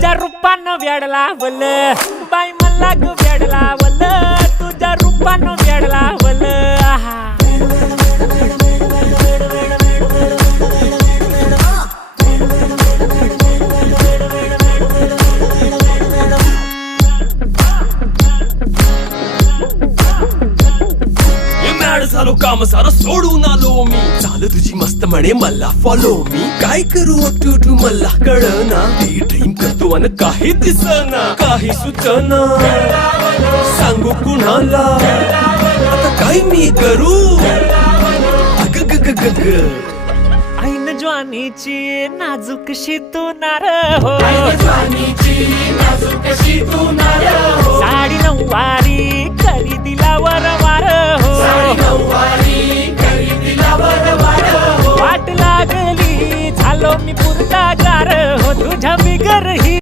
तुझ्या रूपानं वेड लावल बाई मला ग वेड लावल तुझ्या रूपानं वेड लावल आहा झालो काम सारं सोडून आलो मी चाल तुझी मस्त म्हणे मला फॉलो मी काय करू टू मला कळना ती ड्रीम करतो अन काही दिसना काही सुचना सांगू कुणाला आता काय मी करू अग ग ग ग ग ऐन ज्वानीची नाजूकशी तू नार हो साडी नऊवारी करी दिला वरवार हो वाट लागली झालो मी पुरता गार हो तुझ्या बिगर ही